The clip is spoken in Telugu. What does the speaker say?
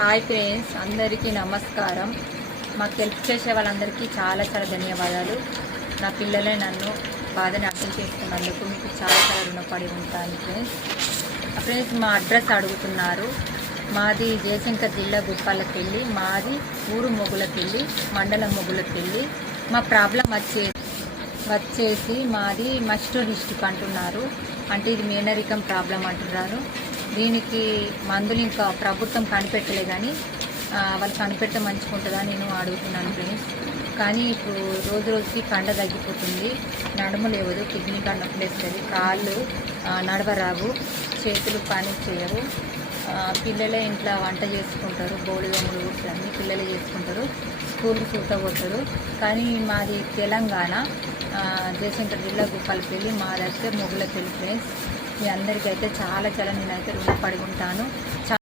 హాయ్ ఫ్రెండ్స్, అందరికీ నమస్కారం. మాకు హెల్ప్ చేసే వాళ్ళందరికీ చాలా చాలా ధన్యవాదాలు. నా పిల్లలే నన్ను బాధని అర్థం చేసుకున్నందుకు మీకు చాలా చాలా రుణపడి ఉంటాను ఫ్రెండ్స్. మా అడ్రస్ అడుగుతున్నారు. మాది జయశంకర్ జిల్లా గుప్పలకెళ్ళి, మాది ఊరు మొగులకెళ్ళి, మండలం మొగులకెళ్ళి. మా ప్రాబ్లం వచ్చేసి మాది మస్టో డిస్ట్రిక్ట్ అంటున్నారు. అంటే ఇది మేనరికం ప్రాబ్లం అంటున్నారు. దీనికి మందులు ఇంకా ప్రభుత్వం కనిపెట్టలే, కానీ వాళ్ళు కనిపెడితే మంచిగా ఉంటుందని నేను అడుగుతున్నాను ఫ్రెండ్స్. కానీ ఇప్పుడు రోజు రోజుకి కండ తగ్గిపోతుంది, నడుము లేవదు, కిడ్నీ కండ నొప్పులేస్తుంది, కాళ్ళు నడవరావు, చేతులు పని చేయవు. పిల్లలే ఇంట్లో వంట చేసుకుంటారు, బోడిదమ్ములు అన్నీ పిల్లలే చేసుకుంటారు, స్కూల్కి చూడబోతారు. కానీ మాది తెలంగాణ, జయశంకర్ జిల్లా గుప్పలకెళ్ళి, మా దగ్గర మొగులకెళ్ళి ఫ్రెండ్స్. మీ అందరికైతే చాలా చాలా నేనైతే రుణపడి ఉంటాను.